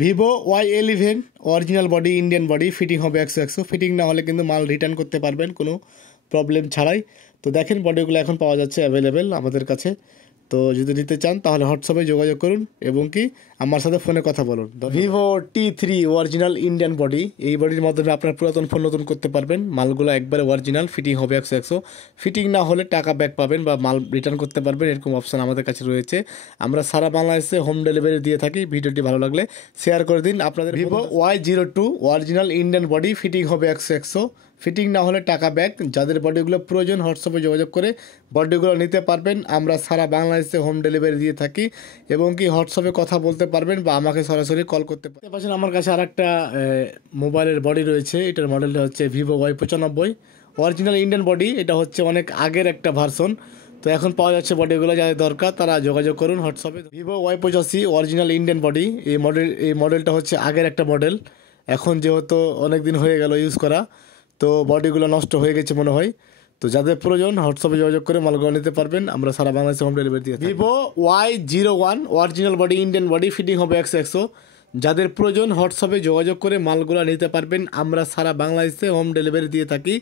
Vivo Y11 original body Indian body fitting হবে 100 fitting না হলে কিন্তু মাল রিটার্ন করতে পারবেন কোনো প্রবলেম ছাড়াই। তো দেখেন বডিগুলো এখন পাওয়া যাচ্ছে অ্যাভেলেবেল আমাদের কাছে। তো যদি নিতে চান তাহলে হোয়াটসঅ্যাপে যোগাযোগ করুন এবং কি আমার সাথে ফোনে কথা বলুন। Vivo T3 original Indian body, এই বডির মাধ্যমে আপনার পুরাতন ফোন নতুন করতে পারবেন। মালগুলো একবারে অরিজিনাল, ফিটিং হবে 100 ফিটিং না হলে টাকা ব্যাক পাবেন বা মাল রিটার্ন করতে পারবেন, এরকম অপশান আমাদের কাছে রয়েছে। আমরা সারা বাংলাদেশে হোম ডেলিভারি দিয়ে থাকি। ভিডিওটি ভালো লাগলে শেয়ার করে দিন আপনাদের। Vivo Y02 original Indian body fitting হবে 100 ফিটিং না হলে টাকা ব্যাক। যাদের বডিগুলো প্রয়োজন হোয়াটসঅ্যাপে যোগাযোগ করে বডিগুলো নিতে পারবেন। আমরা সারা বাংলাদেশে হোম ডেলিভারি দিয়ে থাকি এবং কি হোয়াটসঅ্যাপে কথা বলতে পারবেন বা আমাকে সরাসরি কল করতে পারবেন। আমার কাছে আর একটা মোবাইলের বডি রয়েছে, এটার মডেলটা হচ্ছে Vivo Y95 original Indian body. এটা হচ্ছে অনেক আগের একটা ভার্সন। তো এখন পাওয়া যাচ্ছে বডিগুলো, যাদের দরকার তারা যোগাযোগ করুন হোয়াটসঅ্যাপে। Vivo Y85 original Indian body, এই মডেলটা হচ্ছে আগের একটা মডেল। এখন যেহেতু অনেক দিন হয়ে গেল ইউজ করা, তো বডিগুলো নষ্ট হয়ে গেছে মনে হয়। তো যাদের প্রয়োজন হোয়াটসঅ্যাপে যোগাযোগ করে মালগুলো নিতে পারবেন। আমরা সারা বাংলাদেশে হোম ডেলিভারি দিয়ে থাকি। Vivo Y01 original body Indian body fitting হবে 100 যাদের প্রয়োজন হোয়াটসঅ্যাপে যোগাযোগ করে মালগুলো নিতে পারবেন। আমরা সারা বাংলাদেশে হোম ডেলিভারি দিয়ে থাকি।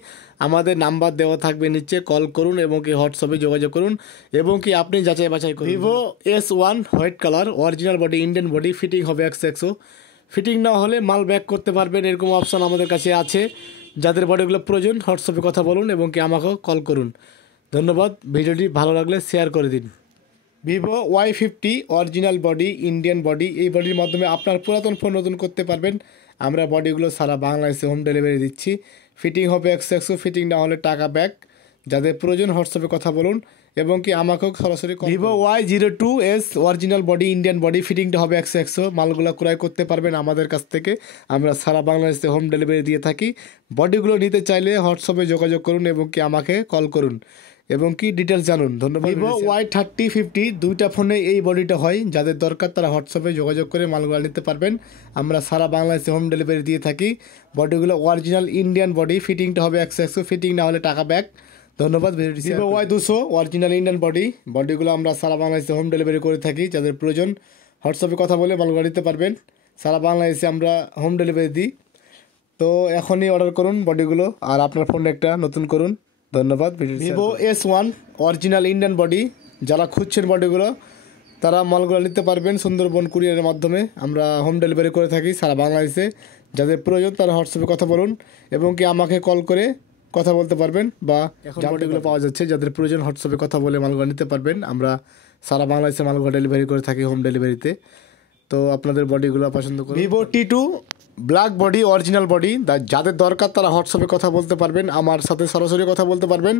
আমাদের নাম্বার দেওয়া থাকবে নিচে, কল করুন এবং কি হোয়াটসঅ্যাপে যোগাযোগ করুন এবং কি আপনি যাচাই বাছাই করুন। Vivo S1 white colour original body Indian body fitting হবে 100 ফিটিং না হলে মাল ব্যাক করতে পারবেন, এরকম অপশান আমাদের কাছে আছে। যাদের বডিগুলো প্রয়োজন হোয়াটসঅ্যাপে কথা বলুন এবং কি আমাকেও কল করুন। ধন্যবাদ। ভিডিওটি ভালো লাগলে শেয়ার করে দিন। Vivo Y50 original body Indian body, এই বডির মাধ্যমে আপনার পুরাতন ফোন নতুন করতে পারবেন। আমরা বডিগুলো সারা বাংলাদেশে হোম ডেলিভারি দিচ্ছি। ফিটিং হবে 100 ফিটিং না হলে টাকা ব্যাক। যাদের প্রয়োজন হোয়াটসঅ্যাপে কথা বলুন এবং কি আমাকেও সরাসরি। Vivo Y02s original body Indian body ফিটিংটা হবে 100 মালগুলো ক্রয় করতে পারবেন আমাদের কাছ থেকে। আমরা সারা বাংলাদেশে হোম ডেলিভারি দিয়ে থাকি। বডিগুলো নিতে চাইলে হোয়াটসঅ্যাপে যোগাযোগ করুন এবং কি আমাকে কল করুন এবং কি ডিটেলস জানুন। ধন্যবাদ। ভিভো Y3050 দুইটা ফোনে এই বডিটা হয়। যাদের দরকার তারা হোয়াটসঅ্যাপে যোগাযোগ করে মালগুলো নিতে পারবেন। আমরা সারা বাংলাদেশে হোম ডেলিভারি দিয়ে থাকি। বডিগুলো অরিজিনাল ইন্ডিয়ান বডি, ফিটিংটা হবে 100 ফিটিং না হলে টাকা ব্যাক। ধন্যবাদ। Vivo Y200 original Indian body, বডিগুলো আমরা সারা বাংলাদেশে হোম ডেলিভারি করে থাকি। যাদের প্রয়োজন হোয়াটসঅ্যাপে কথা বলে মালগুলো নিতে পারবেন। সারা বাংলাদেশে আমরা হোম ডেলিভারি দিই। তো এখনই অর্ডার করুন বডিগুলো আর আপনার ফোন একটা নতুন করুন। ধন্যবাদ। Vivo S1 original Indian body, যারা খুঁজছেন বডিগুলো তারা মালগুলো নিতে পারবেন সুন্দরবন কুরিয়ারের মাধ্যমে। আমরা হোম ডেলিভারি করে থাকি সারা বাংলাদেশে। যাদের প্রয়োজন তারা হোয়াটসঅ্যাপে কথা বলুন এবং কি আমাকে কল করে কথা বলতে পারবেন বা বডিগুলো পাওয়া যাচ্ছে। যাদের প্রয়োজন হোয়াটসঅ্যাপে কথা বলে মালগুলো নিতে পারবেন। আমরা সারা বাংলাদেশে মালগুলো ডেলিভারি করে থাকি হোম ডেলিভারিতে। তো আপনাদের বডিগুলো পছন্দ করুন। Vivo T2 black body original body, যাদের দরকার তারা হোয়াটসঅ্যাপে কথা বলতে পারবেন, আমার সাথে সরাসরি কথা বলতে পারবেন।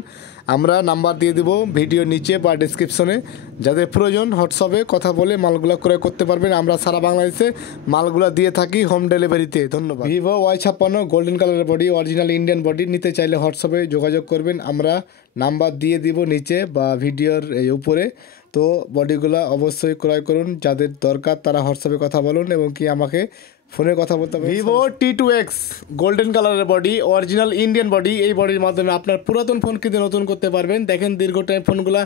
আমরা নাম্বার দিয়ে দেবো ভিডিও নিচে বা ডিসক্রিপশনে। যাদের প্রয়োজন হোয়াটসঅ্যাপে কথা বলে মালগুলো ক্রয় করতে পারবেন। আমরা সারা বাংলাদেশে মালগুলো দিয়ে থাকি হোম ডেলিভারিতে। ধন্যবাদ। ভিভো Y56 গোল্ডেন কালারের বডি অরিজিনাল ইন্ডিয়ান বডি, নিতে চাইলে হোয়াটসঅ্যাপে যোগাযোগ করবেন। আমরা নাম্বার দিয়ে দিব নিচে বা ভিডিওর উপরে। তো বডিগুলো অবশ্যই ক্রয় করুন। যাদের দরকার তারা হোয়াটসঅ্যাপে কথা বলুন এবং কি আমাকে ফোনে কথা বলতে হবে। ভিভো T2X গোল্ডেন কালারের বডি অরিজিনাল ইন্ডিয়ান বডি, এই বডির মাধ্যমে আপনার পুরাতন ফোন কিন্তু নতুন করতে পারবেন। দেখেন দীর্ঘ টাইম ফোনগুলো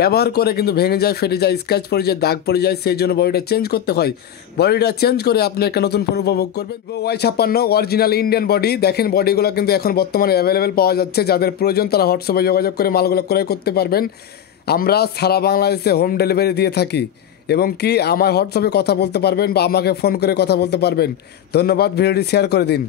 ব্যবহার করে কিন্তু ভেঙে যায়, ফেটে যায়, স্ক্র্যাচ পড়ে যায়, দাগ পড়ে যায়, সেই জন্য বডিটা চেঞ্জ করতে হয়। বডিটা চেঞ্জ করে আপনি একটা নতুন ফোন উপভোগ করবেন। Vivo Y56 original Indian body, দেখেন বডিগুলো কিন্তু এখন বর্তমানে অ্যাভেলেবেল পাওয়া যাচ্ছে। যাদের প্রয়োজন তারা হোয়াটসঅ্যাপে যোগাযোগ করে মালগুলো ক্রয় করতে পারবেন। আমরা সারা বাংলাদেশে হোম ডেলিভারি দিয়ে থাকি এবং কি আমার হোয়াটসঅ্যাপে কথা বলতে পারবেন বা আমাকে ফোন করে কথা বলতে পারবেন। ধন্যবাদ। ভিডিওটি শেয়ার করে দিন।